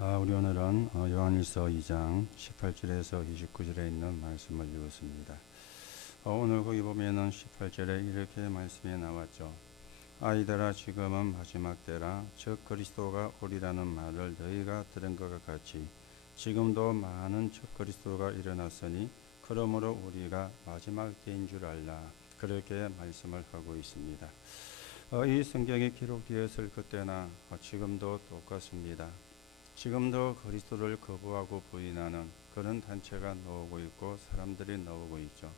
우리 오늘은 요한일서 2장 18절에서 29절에 있는 말씀을 읽었습니다. 오늘 거기 보면은 18절에 이렇게 말씀이 나왔죠. 아이들아, 지금은 마지막 때라. 즉 그리스도가 오리라는 말을 너희가 들은 것과 같이 지금도 많은 즉 그리스도가 일어났으니 그러므로 우리가 마지막 때인 줄 알라. 그렇게 말씀을 하고 있습니다. 이 성경이 기록되었을 그때나 지금도 똑같습니다. 지금도 그리스도를 거부하고 부인하는 그런 단체가 나오고 있고 사람들이 나오고 있죠.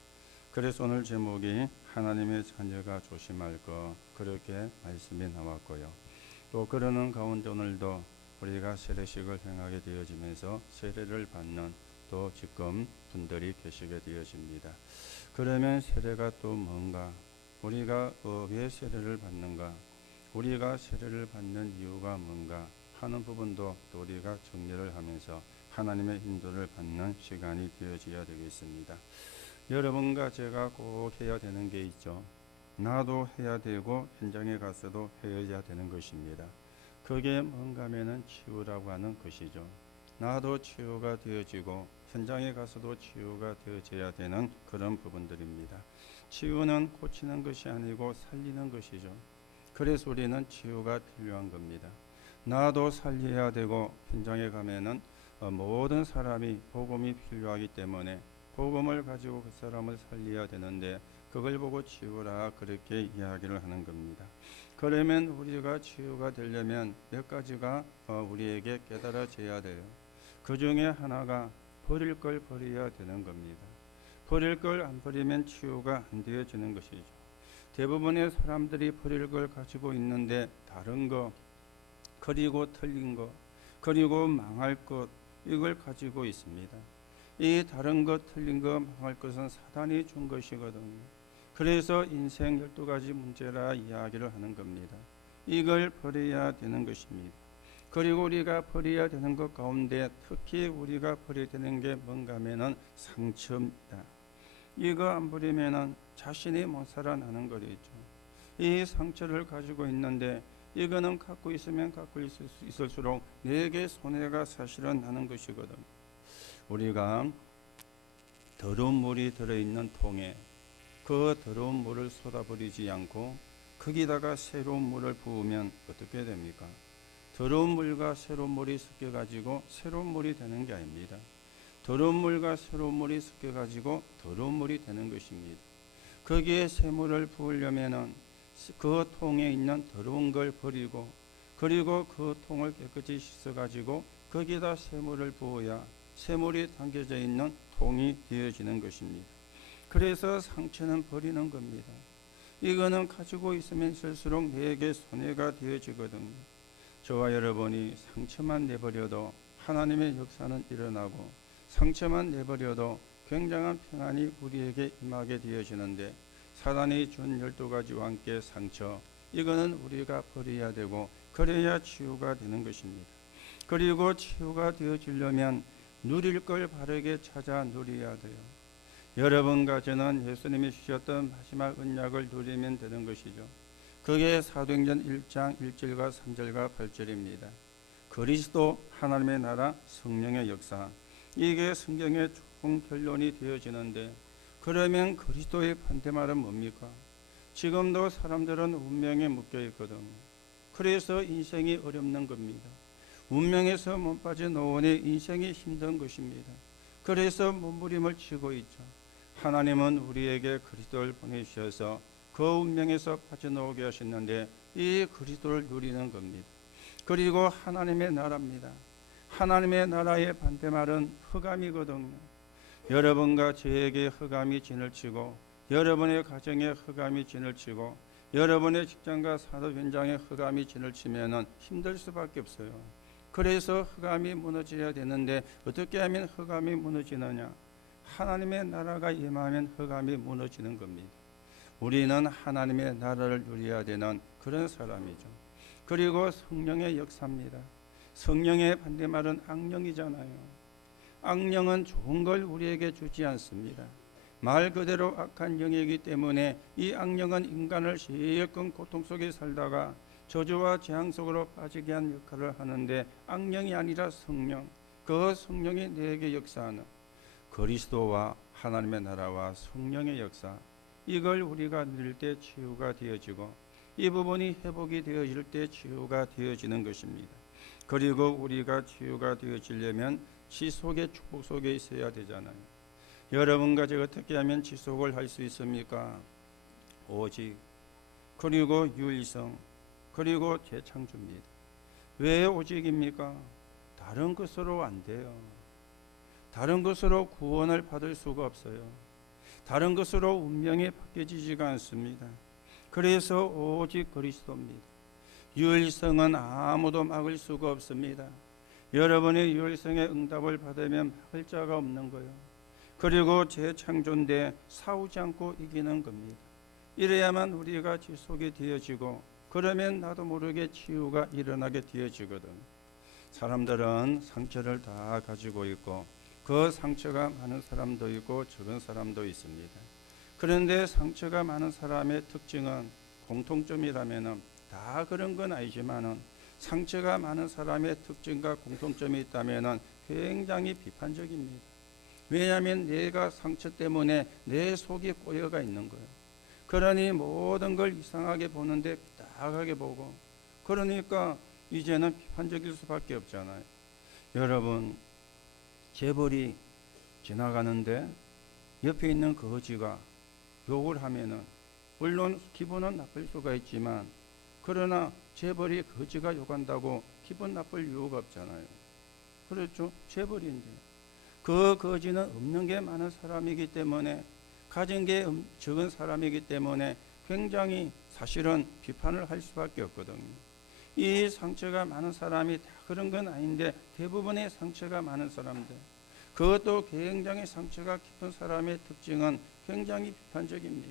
그래서 오늘 제목이 하나님의 자녀가 조심할 것, 그렇게 말씀이 나왔고요. 또 그러는 가운데 오늘도 우리가 세례식을 행하게 되어지면서 세례를 받는 또 지금 분들이 계시게 되어집니다. 그러면 세례가 또 뭔가? 우리가 왜 세례를 받는가? 우리가 세례를 받는 이유가 뭔가 하는 부분도 또 우리가 정리를 하면서 하나님의 인도를 받는 시간이 되어져야 되겠습니다. 여러분과 제가 꼭 해야 되는 게 있죠. 나도 해야 되고 현장에 가서도 해야 되는 것입니다. 그게 뭔가 하면은 치유라고 하는 것이죠. 나도 치유가 되어지고 현장에 가서도 치유가 되어져야 되는 그런 부분들입니다. 치유는 고치는 것이 아니고 살리는 것이죠. 그래서 우리는 치유가 필요한 겁니다. 나도 살려야 되고 현장에 가면은 모든 사람이 복음이 필요하기 때문에 복음을 가지고 그 사람을 살려야 되는데 그걸 보고 치유라 그렇게 이야기를 하는 겁니다. 그러면 우리가 치유가 되려면 몇 가지가 우리에게 깨달아져야 돼요. 그 중에 하나가 버릴 걸 버려야 되는 겁니다. 버릴 걸 안 버리면 치유가 안 되어지는 것이죠. 대부분의 사람들이 버릴 걸 가지고 있는데 다른 거, 그리고 틀린 것, 그리고 망할 것, 이걸 가지고 있습니다. 이 다른 것, 틀린 것, 망할 것은 사단이 준 것이거든요. 그래서 인생 12가지 문제라 이야기를 하는 겁니다. 이걸 버려야 되는 것입니다. 그리고 우리가 버려야 되는 것 가운데 특히 우리가 버려야 되는 게 뭔가 하면은 상처입니다. 이거 안 버리면은 자신이 못 살아나는 거겠죠. 이 상처를 가지고 있는데 이거는 갖고 있으면 갖고 있을수록 내게 손해가 사실은 나는 것이거든. 우리가 더러운 물이 들어있는 통에 그 더러운 물을 쏟아버리지 않고 거기다가 새로운 물을 부으면 어떻게 됩니까? 더러운 물과 새로운 물이 섞여가지고 새로운 물이 되는 게 아닙니다. 더러운 물과 새로운 물이 섞여가지고 더러운 물이 되는 것입니다. 거기에 새 물을 부으려면은 그 통에 있는 더러운 걸 버리고 그리고 그 통을 깨끗이 씻어가지고 거기다 새물을 부어야 새물이 담겨져 있는 통이 되어지는 것입니다. 그래서 상처는 버리는 겁니다. 이거는 가지고 있으면 있을수록 내게 손해가 되어지거든요. 저와 여러분이 상처만 내버려도 하나님의 역사는 일어나고 상처만 내버려도 굉장한 평안이 우리에게 임하게 되어지는데 사단이 준 12가지와 함께 상처, 이거는 우리가 버려야 되고 그래야 치유가 되는 것입니다. 그리고 치유가 되어지려면 누릴 걸 바르게 찾아 누려야 돼요. 여러분과 저는 예수님이 주셨던 마지막 언약을 누리면 되는 것이죠. 그게 사도행전 1장 1절과 3절과 8절입니다. 그리스도, 하나님의 나라, 성령의 역사, 이게 성경의 총 결론이 되어지는데 그러면 그리스도의 반대말은 뭡니까? 지금도 사람들은 운명에 묶여 있거든. 그래서 인생이 어렵는 겁니다. 운명에서 못 빠져나오니 인생이 힘든 것입니다. 그래서 몸부림을 치고 있죠. 하나님은 우리에게 그리스도를 보내주셔서 그 운명에서 빠져나오게 하셨는데 이 그리스도를 누리는 겁니다. 그리고 하나님의 나라입니다. 하나님의 나라의 반대말은 흑암이거든요. 여러분과 저에게 흑암이 진을 치고 여러분의 가정에 흑암이 진을 치고 여러분의 직장과 산업 현장에 흑암이 진을 치면은 힘들 수밖에 없어요. 그래서 흑암이 무너져야 되는데 어떻게 하면 흑암이 무너지느냐? 하나님의 나라가 임하면 흑암이 무너지는 겁니다. 우리는 하나님의 나라를 누려야 되는 그런 사람이죠. 그리고 성령의 역사입니다. 성령의 반대말은 악령이잖아요. 악령은 좋은 걸 우리에게 주지 않습니다. 말 그대로 악한 영이기 때문에 이 악령은 인간을 시일권 고통 속에 살다가 저주와 재앙 속으로 빠지게 한 역할을 하는데 악령이 아니라 성령, 그 성령이 내게 역사하는 그리스도와 하나님의 나라와 성령의 역사, 이걸 우리가 누릴 때 치유가 되어지고 이 부분이 회복이 되어질 때 치유가 되어지는 것입니다. 그리고 우리가 치유가 되어지려면 지속의 축복 속에 있어야 되잖아요. 여러분과 제가 어떻게 하면 지속을 할 수 있습니까? 오직, 그리고 유일성, 그리고 재창조입니다. 왜 오직입니까? 다른 것으로 안 돼요. 다른 것으로 구원을 받을 수가 없어요. 다른 것으로 운명이 바뀌어지지가 않습니다. 그래서 오직 그리스도입니다. 유일성은 아무도 막을 수가 없습니다. 여러분이 유일성의 응답을 받으면 막을 자가 없는 거예요. 그리고 재창조인데 싸우지 않고 이기는 겁니다. 이래야만 우리가 지속이 되어지고, 그러면 나도 모르게 치유가 일어나게 되어지거든. 사람들은 상처를 다 가지고 있고 그 상처가 많은 사람도 있고 적은 사람도 있습니다. 그런데 상처가 많은 사람의 특징은 공통점이라면 다 그런 건 아니지만은 상처가 많은 사람의 특징과 공통점이 있다면 굉장히 비판적입니다. 왜냐하면 내가 상처 때문에 내 속이 꼬여가 있는 거예요. 그러니 모든 걸 이상하게 보는데 삐딱하게 보고, 그러니까 이제는 비판적일 수밖에 없잖아요. 여러분, 재벌이 지나가는데 옆에 있는 거지가 욕을 하면은 물론 기분은 나쁠 수가 있지만, 그러나 재벌이 거지가 욕한다고 기분 나쁠 이유가 없잖아요. 그렇죠? 재벌인데 그 거지는 없는 게 많은 사람이기 때문에, 가진 게 적은 사람이기 때문에 굉장히 사실은 비판을 할 수밖에 없거든요. 이 상처가 많은 사람이 다 그런 건 아닌데 대부분의 상처가 많은 사람들, 그것도 굉장히 상처가 깊은 사람의 특징은 굉장히 비판적입니다.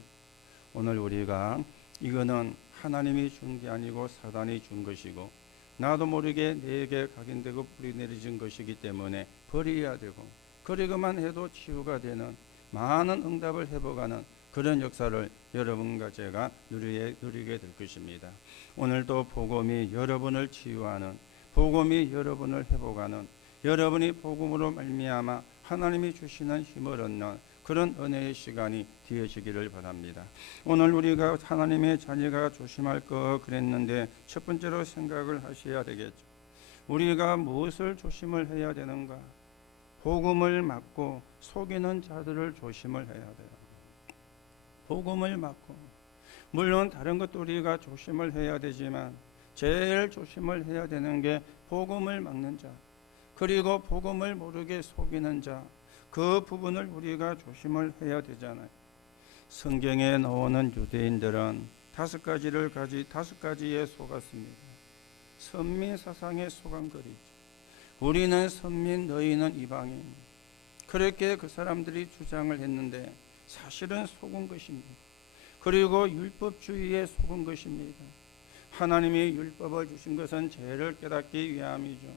오늘 우리가 이거는 하나님이 준 게 아니고 사단이 준 것이고 나도 모르게 내게 각인되고 뿌리 내려진 것이기 때문에 버려야 되고, 그러기만 해도 치유가 되는 많은 응답을 회복하는 그런 역사를 여러분과 제가 누리게 될 것입니다. 오늘도 복음이 여러분을 치유하는, 복음이 여러분을 회복하는, 여러분이 복음으로 말미암아 하나님이 주시는 힘을 얻는 그런 은혜의 시간이 되어지기를 바랍니다. 오늘 우리가 하나님의 자녀가 조심할 거 그랬는데 첫 번째로 생각을 하셔야 되겠죠. 우리가 무엇을 조심을 해야 되는가? 복음을 막고 속이는 자들을 조심을 해야 돼요. 복음을 막고, 물론 다른 것도 우리가 조심을 해야 되지만 제일 조심을 해야 되는 게 복음을 막는 자, 그리고 복음을 모르게 속이는 자, 그 부분을 우리가 조심을 해야 되잖아요. 성경에 나오는 유대인들은 다섯 가지에 속았습니다. 선민 사상에 속한 거리죠. 우리는 선민, 너희는 이방인. 그렇게 그 사람들이 주장을 했는데 사실은 속은 것입니다. 그리고 율법주의에 속은 것입니다. 하나님이 율법을 주신 것은 죄를 깨닫기 위함이죠.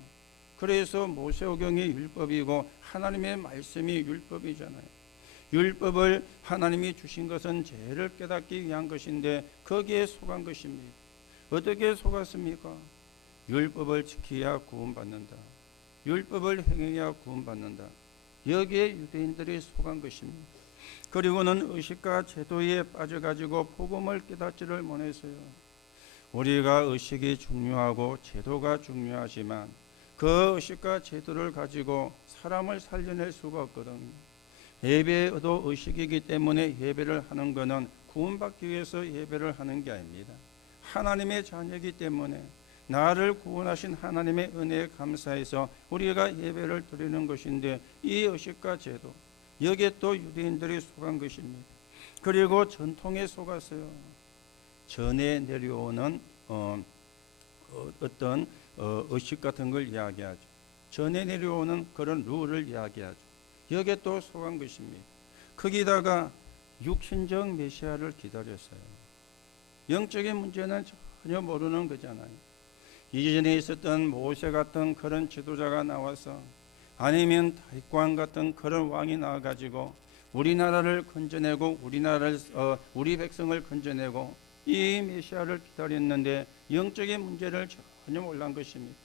그래서 모세오경이 율법이고 하나님의 말씀이 율법이잖아요. 율법을 하나님이 주신 것은 죄를 깨닫기 위한 것인데 거기에 속한 것입니다. 어떻게 속았습니까? 율법을 지켜야 구원받는다. 율법을 행해야 구원받는다. 여기에 유대인들이 속한 것입니다. 그리고는 의식과 제도에 빠져가지고 복음을 깨닫지를 못했어요. 우리가 의식이 중요하고 제도가 중요하지만 그 의식과 제도를 가지고 사람을 살려낼 수가 없거든요. 예배도 의식이기 때문에 예배를 하는 것은 구원받기 위해서 예배를 하는 게 아닙니다. 하나님의 자녀이기 때문에 나를 구원하신 하나님의 은혜에 감사해서 우리가 예배를 드리는 것인데, 이 의식과 제도, 여기에 또 유대인들이 속한 것입니다. 그리고 전통에 속았어요. 전에 내려오는 어떤 의식 같은 걸 이야기하죠. 전에 내려오는 그런 룰을 이야기하죠. 여기에 또 속한 것입니다. 거기다가 육신적 메시아를 기다렸어요. 영적인 문제는 전혀 모르는 거잖아요. 이전에 있었던 모세 같은 그런 지도자가 나와서, 아니면 다윗왕 같은 그런 왕이 나와가지고 우리나라를 건져내고 우리 백성을 건져내고 이 메시아를 기다렸는데 영적인 문제를 전혀 몰란 것입니다.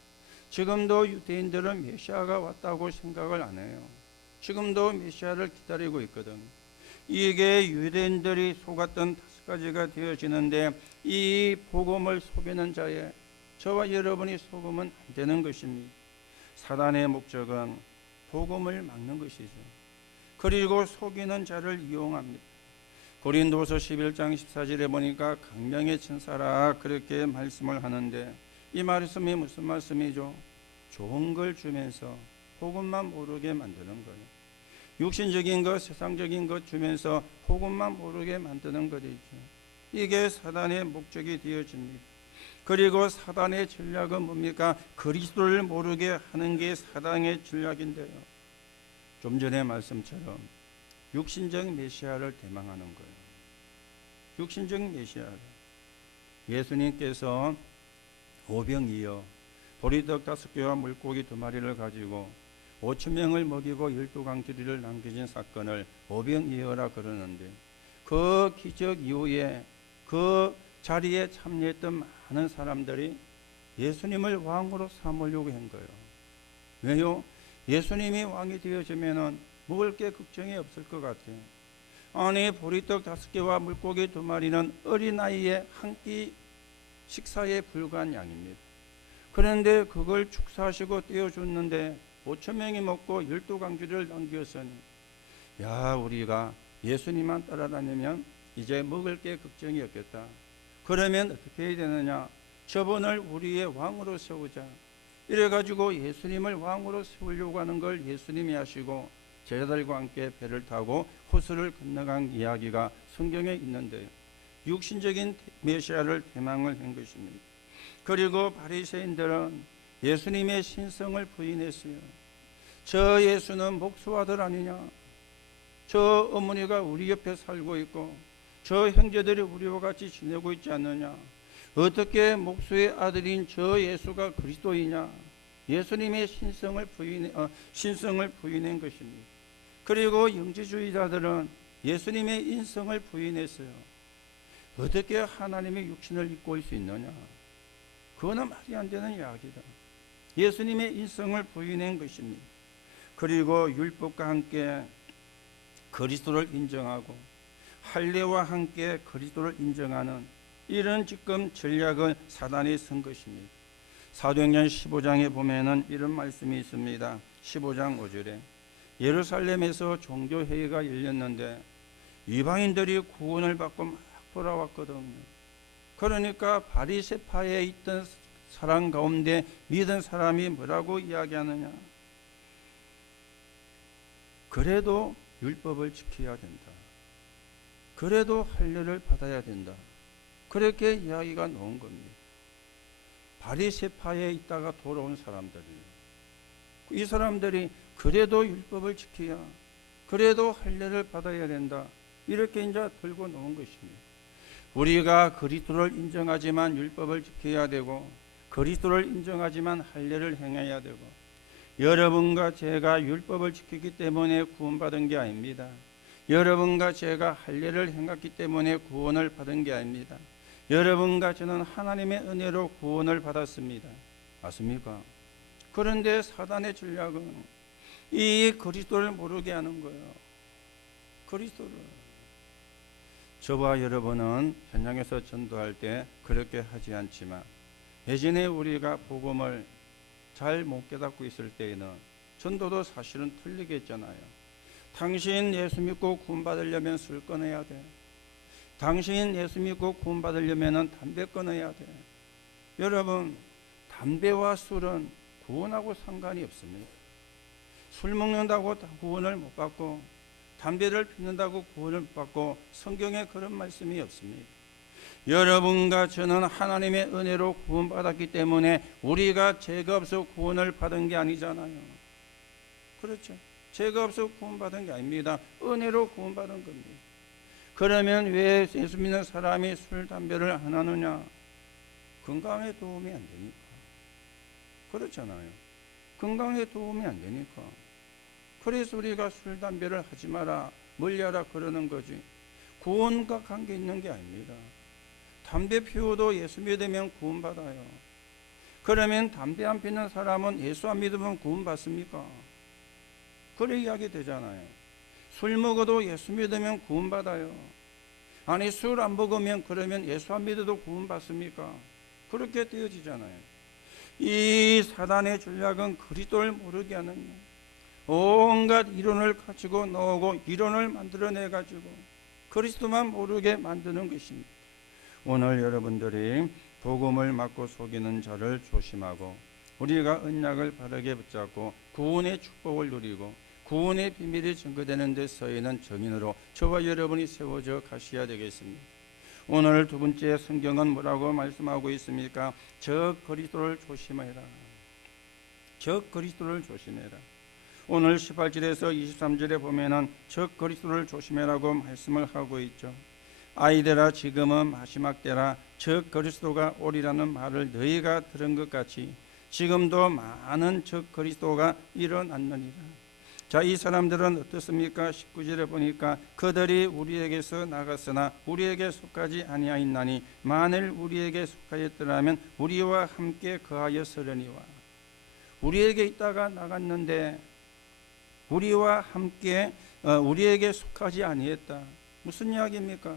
지금도 유대인들은 메시아가 왔다고 생각을 안 해요. 지금도 메시아를 기다리고 있거든. 이게 유대인들이 속았던 5가지가 되어지는데 이 복음을 속이는 자에 저와 여러분이 속으면 안 되는 것입니다. 사단의 목적은 복음을 막는 것이죠. 그리고 속이는 자를 이용합니다. 고린도서 11장 14절에 보니까 강명의 천사라 그렇게 말씀을 하는데 이 말씀이 무슨 말씀이죠? 좋은 걸 주면서 복음만 모르게 만드는 거예요. 육신적인 것, 세상적인 것 주면서 복음만 모르게 만드는 것이죠. 이게 사단의 목적이 되어집니다. 그리고 사단의 전략은 뭡니까? 그리스도를 모르게 하는 게 사단의 전략인데요. 좀 전에 말씀처럼 육신적 메시아를 대망하는 거예요. 육신적 메시아를. 예수님께서 오병이어 보리떡 5개와 물고기 2마리를 가지고 5,000명을 먹이고 12강주리를 남기신 사건을 오병이어라 그러는데 그 기적 이후에 그 자리에 참여했던 많은 사람들이 예수님을 왕으로 삼으려고 한 거예요. 왜요? 예수님이 왕이 되어지면은 먹을 게 걱정이 없을 것 같아요. 아니 보리떡 5개와 물고기 2마리는 어린아이의 한 끼 식사에 불과한 양입니다. 그런데 그걸 축사하시고 떼어줬는데 5,000명이 먹고 12강주리를 남겼으니 야 우리가 예수님만 따라다니면 이제 먹을 게 걱정이 없겠다. 그러면 어떻게 해야 되느냐? 저분을 우리의 왕으로 세우자. 이래가지고 예수님을 왕으로 세우려고 하는 걸 예수님이 하시고 제자들과 함께 배를 타고 호수를 건너간 이야기가 성경에 있는데요. 육신적인 메시아를 대망을 한 것입니다. 그리고 바리새인들은 예수님의 신성을 부인했어요. 저 예수는 목수 아들 아니냐? 저 어머니가 우리 옆에 살고 있고 저 형제들이 우리와 같이 지내고 있지 않느냐? 어떻게 목수의 아들인 저 예수가 그리스도이냐? 예수님의 신성을 부인한 것입니다. 그리고 영지주의자들은 예수님의 인성을 부인했어요. 어떻게 하나님의 육신을 입고 올 수 있느냐? 그거는 말이 안 되는 이야기다. 예수님의 인성을 부인한 것입니다. 그리고 율법과 함께 그리스도를 인정하고 할례와 함께 그리스도를 인정하는 이런 지금 전략을 사단이 쓴 것입니다. 사도행전 15장에 보면은 이런 말씀이 있습니다. 15장 5절에 예루살렘에서 종교회의가 열렸는데 이방인들이 구원을 받고 막 돌아왔거든요. 그러니까 바리새파에 있던 사람 가운데 믿은 사람이 뭐라고 이야기하느냐? 그래도 율법을 지켜야 된다. 그래도 할례를 받아야 된다. 그렇게 이야기가 나온 겁니다. 바리새파에 있다가 돌아온 사람들이에요. 이 사람들이 그래도 율법을 지켜야, 그래도 할례를 받아야 된다. 이렇게 이제 들고 나온 것입니다. 우리가 그리스도를 인정하지만 율법을 지켜야 되고 그리스도를 인정하지만 할례를 행해야 되고 여러분과 제가 율법을 지키기 때문에 구원받은 게 아닙니다. 여러분과 제가 할례를 행했기 때문에 구원을 받은 게 아닙니다. 여러분과 저는 하나님의 은혜로 구원을 받았습니다. 맞습니까? 그런데 사단의 전략은 이 그리스도를 모르게 하는 거예요. 그리스도를. 저와 여러분은 현장에서 전도할 때 그렇게 하지 않지만 예전에 우리가 복음을 잘 못 깨닫고 있을 때에는 전도도 사실은 틀리게 했잖아요. 당신 예수 믿고 구원받으려면 술 끊어야 돼. 당신 예수 믿고 구원받으려면 담배 끊어야 돼. 여러분, 담배와 술은 구원하고 상관이 없습니다. 술 먹는다고 구원을 못 받고 담배를 피운다고 구원을 못 받고 성경에 그런 말씀이 없습니다. 여러분과 저는 하나님의 은혜로 구원받았기 때문에 우리가 죄가 없어 구원을 받은 게 아니잖아요. 그렇죠? 죄가 없어 구원받은 게 아닙니다. 은혜로 구원받은 겁니다. 그러면 왜 예수 믿는 사람이 술, 담배를 안 하느냐? 건강에 도움이 안 되니까. 그렇잖아요. 건강에 도움이 안 되니까. 그래서 우리가 술, 담배를 하지 마라, 멀리하라 그러는 거지. 구원과 관계 있는 게 아닙니다. 담배 피워도 예수 믿으면 구원받아요. 그러면 담배 안 피는 사람은 예수 안 믿으면 구원받습니까? 그래 이야기 되잖아요. 술 먹어도 예수 믿으면 구원받아요. 아니 술 안 먹으면 그러면 예수 안 믿어도 구원받습니까? 그렇게 되어지잖아요. 이 사단의 전략은 그리스도를 모르게 하는 온갖 이론을 가지고 나오고 이론을 만들어내 가지고 그리스도만 모르게 만드는 것입니다. 오늘 여러분들이 복음을 맞고 속이는 자를 조심하고 우리가 언약을 바르게 붙잡고 구원의 축복을 누리고 구원의 비밀이 증거되는 데 서있는 증인으로 저와 여러분이 세워져 가셔야 되겠습니다. 오늘 두 번째 성경은 뭐라고 말씀하고 있습니까? 적 그리스도를 조심해라. 적 그리스도를 조심해라. 오늘 18절에서 23절에 보면은 적 그리스도를 조심해라고 말씀을 하고 있죠. 아이들아 지금은 마지막 때라 적 그리스도가 오리라는 말을 너희가 들은 것 같이 지금도 많은 적 그리스도가 일어났느니라. 자, 이 사람들은 어떻습니까? 19절에 보니까 그들이 우리에게서 나갔으나 우리에게 속하지 아니하였나니 만일 우리에게 속하였더라면 우리와 함께 거하였으려니와. 우리에게 있다가 나갔는데 우리와 함께 우리에게 속하지 아니했다. 무슨 이야기입니까?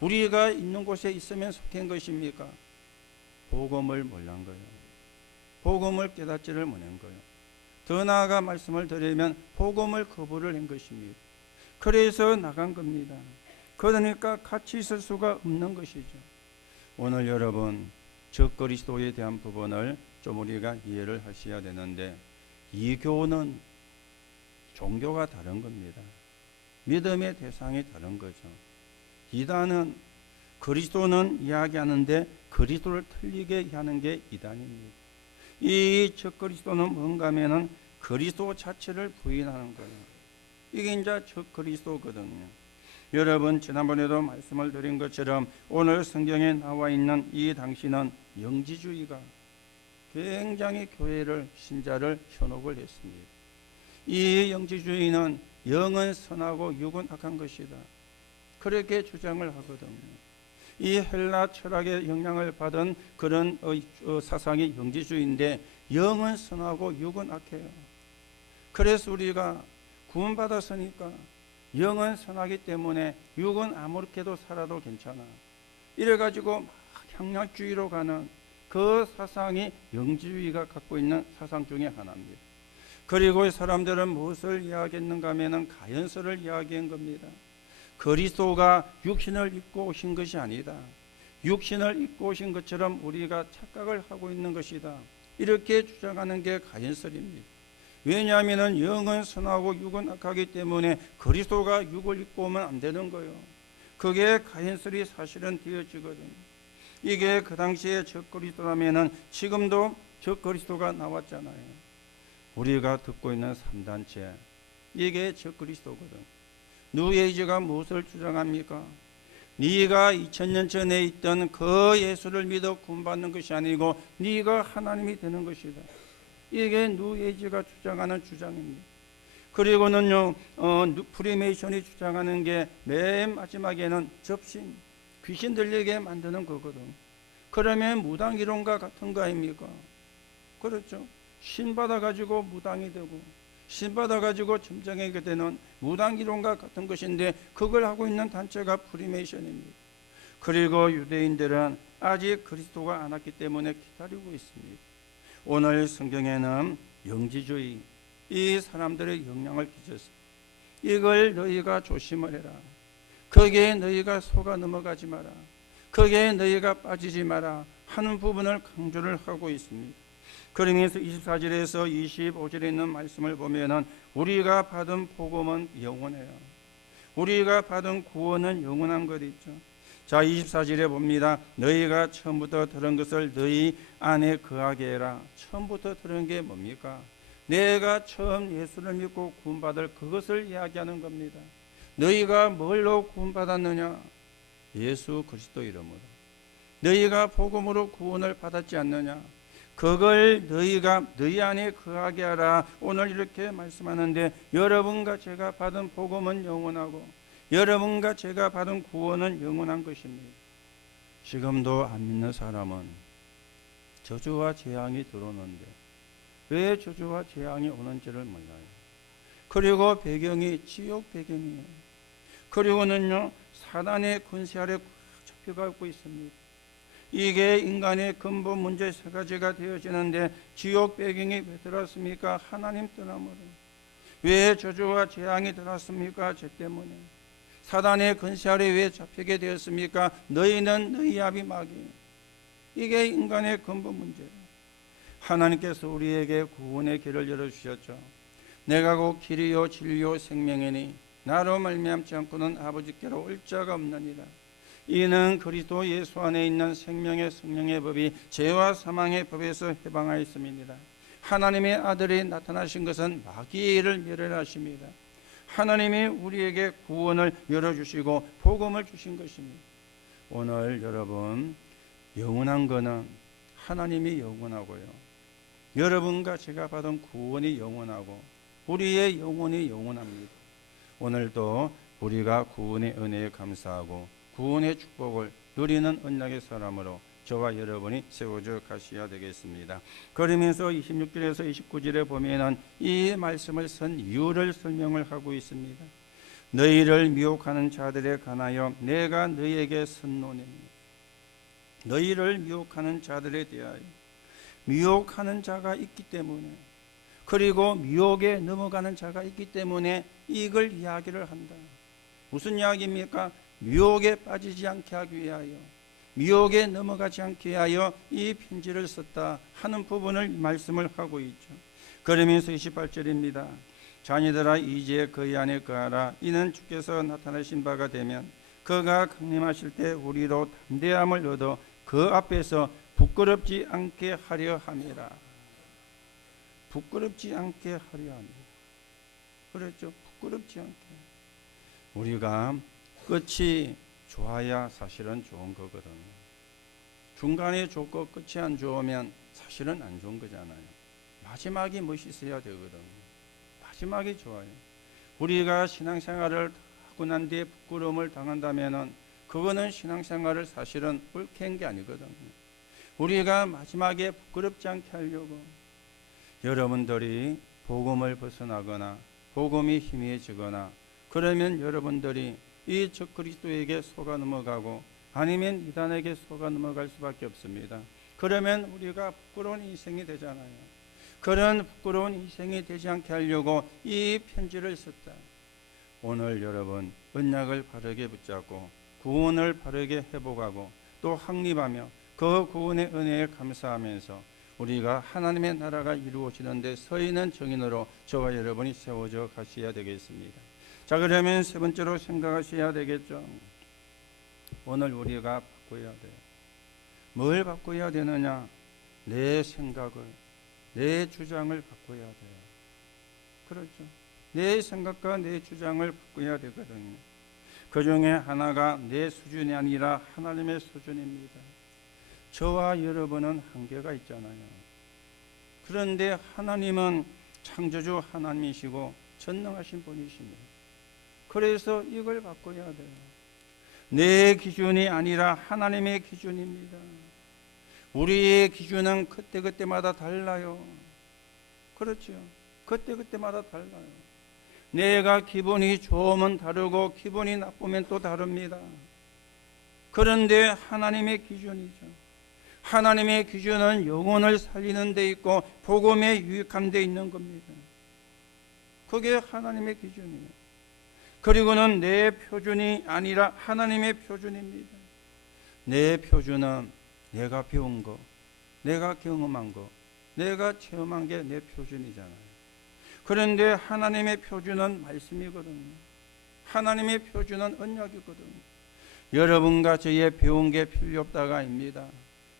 우리가 있는 곳에 있으면 속한 것입니까? 복음을 몰란 거예요. 복음을 깨닫지를 못한 거예요. 더 나아가 말씀을 드리면 복음을 거부를 한 것입니다. 그래서 나간 겁니다. 그러니까 같이 있을 수가 없는 것이죠. 오늘 여러분 적 그리스도에 대한 부분을 좀 우리가 이해를 하셔야 되는데 이 교는 종교가 다른 겁니다. 믿음의 대상이 다른 거죠. 이단은 그리스도는 이야기하는데 그리스도를 틀리게 하는 게 이단입니다. 이 적그리스도는 뭔가 하면은 그리스도 자체를 부인하는 거예요. 이게 이제 적그리스도거든요. 여러분 지난번에도 말씀을 드린 것처럼 오늘 성경에 나와 있는 이 당시는 영지주의가 굉장히 교회를 신자를 현혹을 했습니다. 이 영지주의는 영은 선하고 육은 악한 것이다. 그렇게 주장을 하거든요. 이 헬라 철학의 영향을 받은 그런 사상이 영지주의인데 영은 선하고 육은 악해요. 그래서 우리가 구원받았으니까 영은 선하기 때문에 육은 아무렇게도 살아도 괜찮아. 이래가지고 막 향락주의로 가는 그 사상이 영지주의가 갖고 있는 사상 중에 하나입니다. 그리고 이 사람들은 무엇을 이야기했는가 하면 가연설을 이야기한 겁니다. 그리스도가 육신을 입고 오신 것이 아니다. 육신을 입고 오신 것처럼 우리가 착각을 하고 있는 것이다. 이렇게 주장하는 게 가연설입니다. 왜냐하면 영은 선하고 육은 악하기 때문에 그리스도가 육을 입고 오면 안 되는 거예요. 그게 가연설이 사실은 되어지거든요. 이게 그 당시에 적그리스도라면 지금도 적그리스도가 나왔잖아요. 우리가 듣고 있는 3단체 이게 적그리스도거든. 뉴에이지가 무엇을 주장합니까? 네가 2000년 전에 있던 그 예수를 믿어 구원받는 것이 아니고 네가 하나님이 되는 것이다. 이게 뉴에이지가 주장하는 주장입니다. 그리고는요 프리메이션이 주장하는 게 맨 마지막에는 접신, 귀신 들리게 만드는 거거든. 그러면 무당 이론과 같은 거 아닙니까? 그렇죠. 신 받아가지고 무당이 되고 신 받아가지고 점쟁이게 되는 무당 이론과 같은 것인데 그걸 하고 있는 단체가 프리메이션입니다. 그리고 유대인들은 아직 그리스도가 안 왔기 때문에 기다리고 있습니다. 오늘 성경에는 영지주의 이 사람들의 영향을 끼쳤습니다. 이걸 너희가 조심을 해라. 거기에 너희가 속아 넘어가지 마라. 거기에 너희가 빠지지 마라 하는 부분을 강조를 하고 있습니다. 그러면서 24절에서 25절에 있는 말씀을 보면은 우리가 받은 복음은 영원해요. 우리가 받은 구원은 영원한 것 있죠. 자, 24절에 봅니다. 너희가 처음부터 들은 것을 너희 안에 거하게 해라. 처음부터 들은 게 뭡니까? 내가 처음 예수를 믿고 구원받을 그것을 이야기하는 겁니다. 너희가 뭘로 구원받았느냐? 예수 그리스도 이름으로. 너희가 복음으로 구원을 받았지 않느냐? 그걸 너희가 너희 안에 거하게 하라. 오늘 이렇게 말씀하는데 여러분과 제가 받은 복음은 영원하고 여러분과 제가 받은 구원은 영원한 것입니다. 지금도 안 믿는 사람은 저주와 재앙이 들어오는데 왜 저주와 재앙이 오는지를 몰라요. 그리고 배경이 지옥 배경이에요. 그리고는요, 사단의 권세 아래 잡혀가고 있습니다. 이게 인간의 근본 문제 세 가지가 되어지는데 지옥 배경이 왜 들었습니까? 하나님 떠남으로. 왜 저주와 재앙이 들었습니까? 죄 때문에. 사단의 권세 아래 왜 잡히게 되었습니까? 너희는 너희 아비 마귀. 이게 인간의 근본 문제예요. 하나님께서 우리에게 구원의 길을 열어주셨죠. 내가 곧 길이요 진리요 생명이니 나로 말미암지 않고는 아버지께로 올 자가 없느니라. 이는 그리스도 예수 안에 있는 생명의 성령의 법이 죄와 사망의 법에서 해방하였음이니라. 하나님의 아들이 나타나신 것은 마귀의 일을 멸하십니다. 하나님이 우리에게 구원을 열어주시고 복음을 주신 것입니다. 오늘 여러분, 영원한 것은 하나님이 영원하고요, 여러분과 제가 받은 구원이 영원하고 우리의 영혼이 영원합니다. 오늘도 우리가 구원의 은혜에 감사하고 구원의 축복을 누리는 언약의 사람으로 저와 여러분이 세워져 가셔야 되겠습니다. 그러면서 26절에서 29절에 보면은 이 말씀을 쓴 이유를 설명을 하고 있습니다. 너희를 미혹하는 자들에 관하여 내가 너희에게 선노니. 너희를 미혹하는 자들에 대하여, 미혹하는 자가 있기 때문에, 그리고 미혹에 넘어가는 자가 있기 때문에 이걸 이야기를 한다. 무슨 이야기입니까? 미혹에 빠지지 않게 하기 위하여, 미혹에 넘어가지 않게 위하여 이 편지를 썼다 하는 부분을 말씀을 하고 있죠. 그러면서 28절입니다. 자녀들아 이제 그의 안에 거하라. 이는 주께서 나타나신 바가 되면 그가 강림하실 때 우리로 담대함을 얻어 그 앞에서 부끄럽지 않게 하려 함이라. 부끄럽지 않게 하려 합니다. 그렇죠? 부끄럽지 않게. 우리가 끝이 좋아야 사실은 좋은 거거든요. 중간에 좋고 끝이 안 좋으면 사실은 안 좋은 거잖아요. 마지막이 멋있어야 되거든요. 마지막이 좋아요. 우리가 신앙생활을 하고 난 뒤에 부끄러움을 당한다면은 그거는 신앙생활을 사실은 옳게 한 게 아니거든요. 우리가 마지막에 부끄럽지 않게 하려고, 여러분들이 복음을 벗어나거나 복음이 희미해지거나 그러면 여러분들이 이 적그리스도에게 속아 넘어가고 아니면 이단에게 속아 넘어갈 수밖에 없습니다. 그러면 우리가 부끄러운 인생이 되잖아요. 그런 부끄러운 인생이 되지 않게 하려고 이 편지를 썼다. 오늘 여러분, 언약을 바르게 붙잡고 구원을 바르게 회복하고 또 확립하며 그 구원의 은혜에 감사하면서 우리가 하나님의 나라가 이루어지는데 서 있는 증인으로 저와 여러분이 세워져 가셔야 되겠습니다. 자, 그러면 세 번째로 생각하셔야 되겠죠. 오늘 우리가 바꿔야 돼요. 뭘 바꿔야 되느냐? 내 생각을, 내 주장을 바꿔야 돼요. 그렇죠. 내 생각과 내 주장을 바꿔야 되거든요. 그 중에 하나가 내 수준이 아니라 하나님의 수준입니다. 저와 여러분은 한계가 있잖아요. 그런데 하나님은 창조주 하나님이시고 전능하신 분이십니다. 그래서 이걸 바꿔야 돼요. 내 기준이 아니라 하나님의 기준입니다. 우리의 기준은 그때그때마다 달라요. 그렇죠. 그때그때마다 달라요. 내가 기분이 좋으면 다르고 기분이 나쁘면 또 다릅니다. 그런데 하나님의 기준이죠. 하나님의 기준은 영혼을 살리는 데 있고 복음에 유익한 데 있는 겁니다. 그게 하나님의 기준이에요. 그리고는 내 표준이 아니라 하나님의 표준입니다. 내 표준은 내가 배운 거, 내가 경험한 거, 내가 체험한 게 내 표준이잖아요. 그런데 하나님의 표준은 말씀이거든요. 하나님의 표준은 언약이거든요. 여러분과 저의 배운 게 필요 없다가 아닙니다.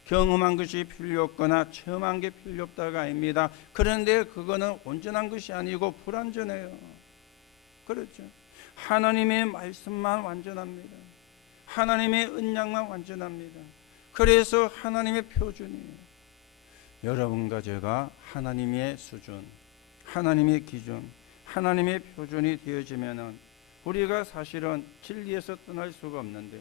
경험한 것이 필요 없거나 체험한 게 필요 없다가 아닙니다. 그런데 그거는 온전한 것이 아니고 불완전해요. 그렇죠. 하나님의 말씀만 완전합니다. 하나님의 언약만 완전합니다. 그래서 하나님의 표준이에요. 여러분과 제가 하나님의 수준, 하나님의 기준, 하나님의 표준이 되어지면은 우리가 사실은 진리에서 떠날 수가 없는데,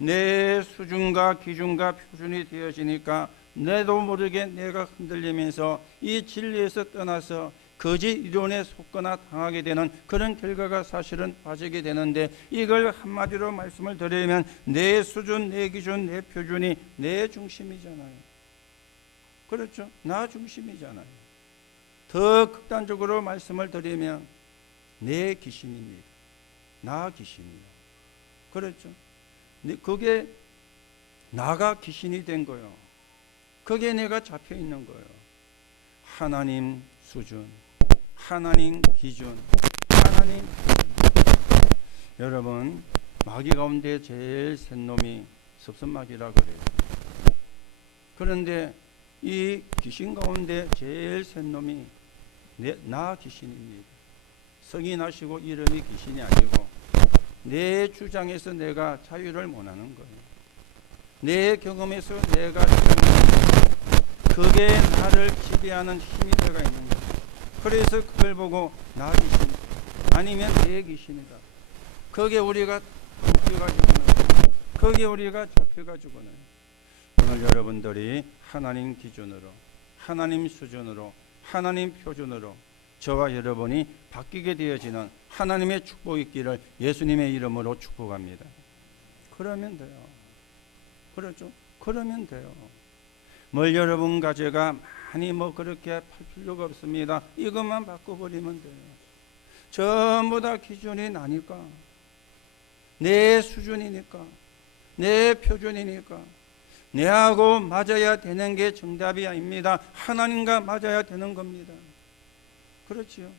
내 수준과 기준과 표준이 되어지니까 내도 모르게 내가 흔들리면서 이 진리에서 떠나서 거짓 이론에 속거나 당하게 되는 그런 결과가 사실은 빠지게 되는데, 이걸 한마디로 말씀을 드리면 내 수준, 내 기준, 내 표준이 내 중심이잖아요. 그렇죠? 나 중심이잖아요. 더 극단적으로 말씀을 드리면 내 귀신입니다. 나 귀신이요. 그렇죠? 그게 나가 귀신이 된 거예요. 그게 내가 잡혀 있는 거예요. 하나님 수준, 하나님 기준, 하나님 기준. 여러분, 마귀 가운데 제일 센 놈이 섭선마귀라 그래요. 그런데 이 귀신 가운데 제일 센 놈이 나 귀신입니다. 성이 나시고 이름이 귀신이 아니고 내 주장에서 내가 자유를 원하는 거예요. 내 경험에서 내가 그게 나를 지배하는 힘이 들어가 있는 거예요. 그래서 그걸 보고 나 귀신 아니면 내 귀신이다. 거기에 우리가 잡혀가지고는, 거기에 우리가 잡혀가지고는 오늘 여러분들이 하나님 기준으로, 하나님 수준으로, 하나님 표준으로 저와 여러분이 바뀌게 되어지는 하나님의 축복이 있기를 예수님의 이름으로 축복합니다. 그러면 돼요. 그렇죠? 그러면 돼요. 뭘 여러분과 제가 많이 그렇게 할 필요가 없습니다. 이것만 바꿔버리면 돼요. 전부 다 기준이 나니까, 내 수준이니까, 내 표준이니까 내하고 맞아야 되는 게 정답이 아닙니다. 하나님과 맞아야 되는 겁니다. 그렇지요.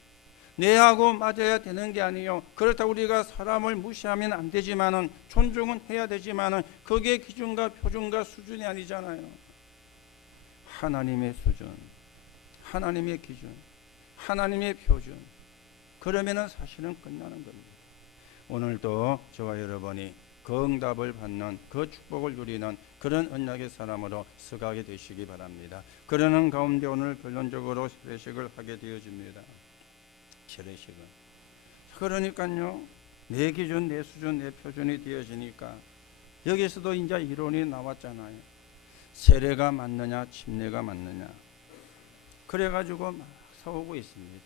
내하고 맞아야 되는 게 아니요. 그렇다고 우리가 사람을 무시하면 안 되지만은, 존중은 해야 되지만은 그게 기준과 표준과 수준이 아니잖아요. 하나님의 수준, 하나님의 기준, 하나님의 표준. 그러면은 사실은 끝나는 겁니다. 오늘도 저와 여러분이 그 응답을 받는, 그 축복을 누리는 그런 언약의 사람으로 서가게 되시기 바랍니다. 그러는 가운데 오늘 결론적으로 세례식을 하게 되어집니다. 세례식은 그러니까요, 내 기준, 내 수준, 내 표준이 되어지니까 여기서도 이제 이론이 나왔잖아요. 세례가 맞느냐 침례가 맞느냐, 그래가지고 막 싸우고 있습니다.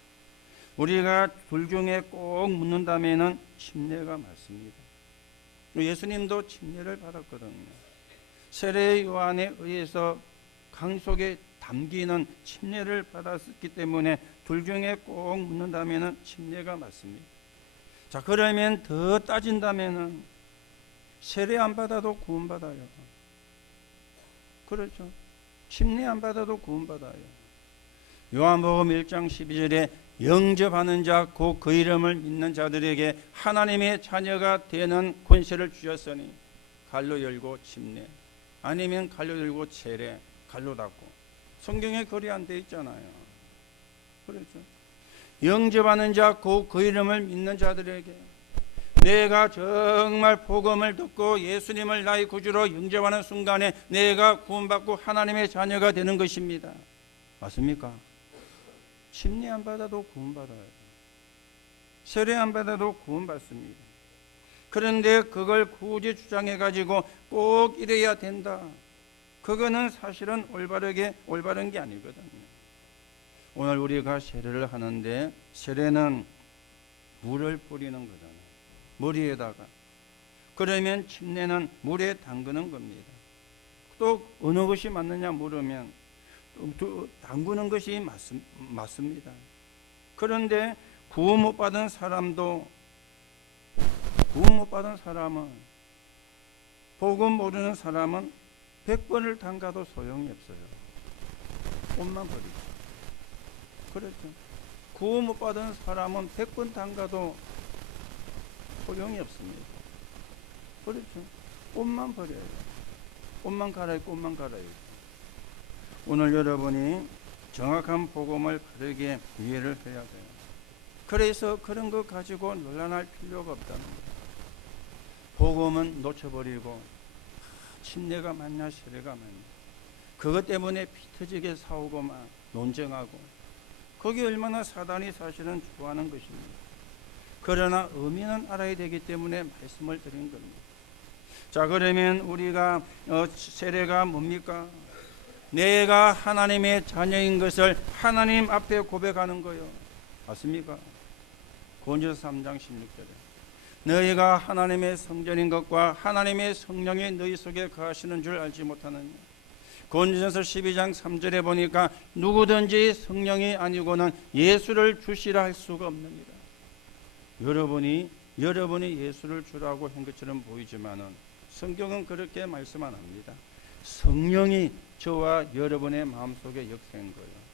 우리가 둘 중에 꼭 묻는다면은 침례가 맞습니다. 예수님도 침례를 받았거든요. 세례 요한에 의해서 강 속에 담기는 침례를 받았기 때문에 둘 중에 꼭 묻는다면은 침례가 맞습니다. 자, 그러면 더 따진다면은 세례 안 받아도 구원받아요. 그렇죠? 침례 안 받아도 구원받아요. 요한복음 1장 12절에 영접하는 자 곧 그 이름을 믿는 자들에게 하나님의 자녀가 되는 권세를 주셨으니, 갈로 열고 침례, 아니면 갈로 열고 세례, 갈로 닫고. 성경에 글이 안 돼 있잖아요. 그렇죠? 영접하는 자 곧 그 이름을 믿는 자들에게, 내가 정말 복음을 듣고 예수님을 나의 구주로 영접하는 순간에 내가 구원받고 하나님의 자녀가 되는 것입니다. 맞습니까? 침례 안 받아도 구원받아요. 세례 안 받아도 구원받습니다. 그런데 그걸 굳이 주장해가지고 꼭 이래야 된다, 그거는 사실은 올바른 게 아니거든요. 오늘 우리가 세례를 하는데, 세례는 물을 뿌리는 거잖아요. 머리에다가. 그러면 침례는 물에 담그는 겁니다. 또 어느 것이 맞느냐 물으면 담그는 것이 맞습니다. 그런데 구원 못 받은 사람은 복음 모르는 사람은 100번을 담가도 소용이 없어요. 옷만 버리죠. 그렇죠. 구원 못 받은 사람은 100번 담가도 소용이 없습니다. 그렇죠. 옷만 버려요. 옷만 갈아입고 옷만 갈아입고. 오늘 여러분이 정확한 복음을 바르게 이해를 해야 돼요. 그래서 그런 것 가지고 논란할 필요가 없다는 거예요. 복음은 놓쳐버리고 침례가 맞냐 세례가 맞냐, 그것 때문에 피 터지게 싸우고 막 논쟁하고, 거기 얼마나 사단이 사실은 좋아하는 것입니다. 그러나 의미는 알아야 되기 때문에 말씀을 드린 겁니다. 자, 그러면 우리가 세례가 뭡니까? 내가 하나님의 자녀인 것을 하나님 앞에 고백하는 거요. 맞습니까? 고린도서 3장 16절에 너희가 하나님의 성전인 것과 하나님의 성령이 너희 속에 거하시는 줄 알지 못하느냐. 고린도전서 12장 3절에 보니까 누구든지 성령이 아니고는 예수를 주시라 할 수가 없느니라. 여러분이 예수를 주라고 한 것처럼 보이지만은 성경은 그렇게 말씀 안 합니다. 성령이 저와 여러분의 마음속에 역사한 거예요.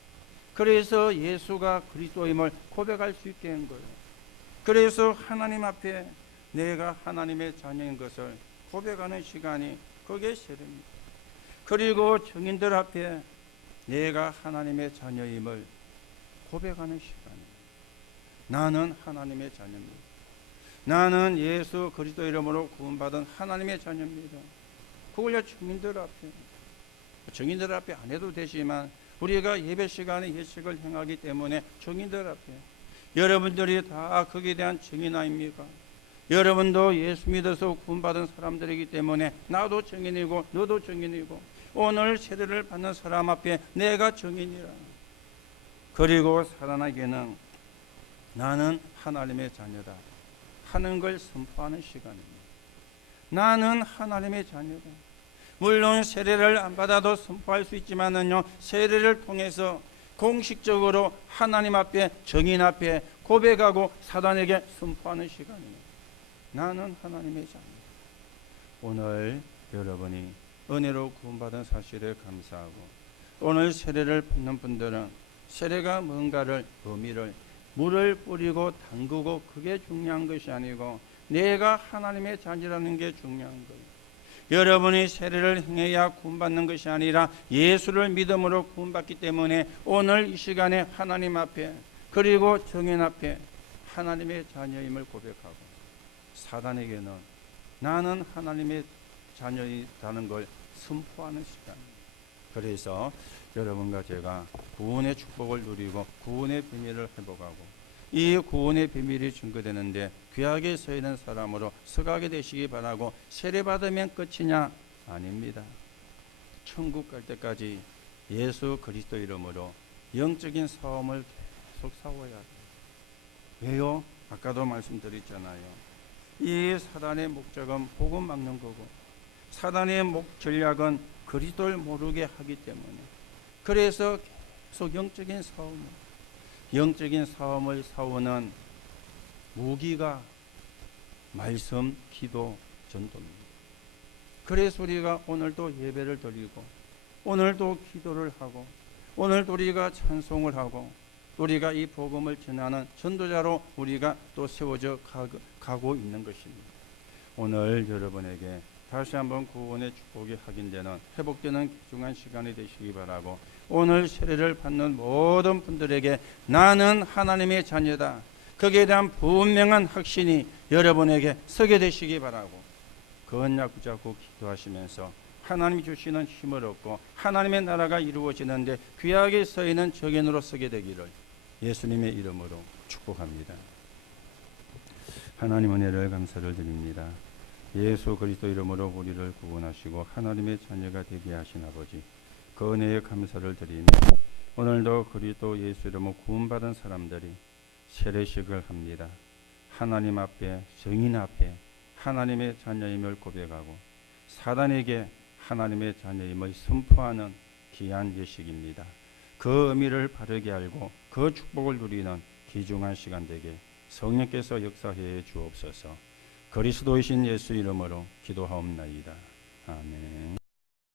그래서 예수가 그리스도임을 고백할 수 있게 한 거예요. 그래서 하나님 앞에 내가 하나님의 자녀인 것을 고백하는 시간이 그게 세례입니다. 그리고 증인들 앞에 내가 하나님의 자녀임을 고백하는 시간이에요. 나는 하나님의 자녀입니다. 나는 예수 그리스도 이름으로 구원받은 하나님의 자녀입니다. 그걸 증인들 앞에 안 해도 되지만 우리가 예배 시간에 예식을 행하기 때문에 증인들 앞에 여러분들이 다 거기에 대한 증인 아닙니까? 여러분도 예수 믿어서 구원받은 사람들이기 때문에 나도 증인이고 너도 증인이고 오늘 세례를 받는 사람 앞에 내가 증인이라. 그리고 사단에게는 나는 하나님의 자녀다 하는 걸 선포하는 시간입니다. 나는 하나님의 자녀다. 물론 세례를 안 받아도 선포할 수 있지만은요, 세례를 통해서 공식적으로 하나님 앞에 증인 앞에 고백하고 사단에게 선포하는 시간입니다. 나는 하나님의 자녀. 오늘 여러분이 은혜로 구원받은 사실에 감사하고 오늘 세례를 받는 분들은 세례가 뭔가를 의미를 물을 뿌리고 담그고 그게 중요한 것이 아니고 내가 하나님의 자녀라는 게 중요한 거예요. 여러분이 세례를 행해야 구원받는 것이 아니라 예수를 믿음으로 구원받기 때문에 오늘 이 시간에 하나님 앞에 그리고 정인 앞에 하나님의 자녀임을 고백하고 사단에게는 나는 하나님의 자녀이라는 걸 선포하는 시간입니다. 그래서 여러분과 제가 구원의 축복을 누리고 구원의 비밀을 회복하고 이 구원의 비밀이 증거되는데 귀하게 서 있는 사람으로 서가게 되시기 바라고 세례받으면 끝이냐? 아닙니다. 천국 갈 때까지 예수 그리스도 이름으로 영적인 싸움을 계속 싸워야 돼요. 왜요? 아까도 말씀드렸잖아요. 이 사단의 목적은 복음 막는 거고 사단의 전략은 그리스도를 모르게 하기 때문에 그래서 계속 영적인 싸움을 싸우는 무기가 말씀, 기도, 전도입니다. 그래서 우리가 오늘도 예배를 드리고 오늘도 기도를 하고 오늘도 우리가 찬송을 하고 우리가 이 복음을 전하는 전도자로 우리가 또 세워져 가고 있는 것입니다. 오늘 여러분에게 다시 한번 구원의 축복이 확인되는 회복되는 귀중한 시간이 되시기 바라고 오늘 세례를 받는 모든 분들에게 나는 하나님의 자녀다. 거기에 대한 분명한 확신이 여러분에게 서게 되시기 바라고 그언약 붙잡고 기도하시면서 하나님이 주시는 힘을 얻고 하나님의 나라가 이루어지는데 귀하게 서 있는 적인으로 서게 되기를 예수님의 이름으로 축복합니다. 하나님 은혜를 감사를 드립니다. 예수 그리스도 이름으로 우리를 구원하시고 하나님의 자녀가 되게 하신 아버지 그 은혜에 감사를 드리며 오늘도 그리스도 예수 이름으로 구원받은 사람들이 세례식을 합니다. 하나님 앞에 정인 앞에 하나님의 자녀임을 고백하고 사단에게 하나님의 자녀임을 선포하는 귀한 예식입니다. 그 의미를 바르게 알고 그 축복을 누리는 귀중한 시간 되게 성령께서 역사해 주옵소서. 그리스도이신 예수 이름으로 기도하옵나이다. 아멘.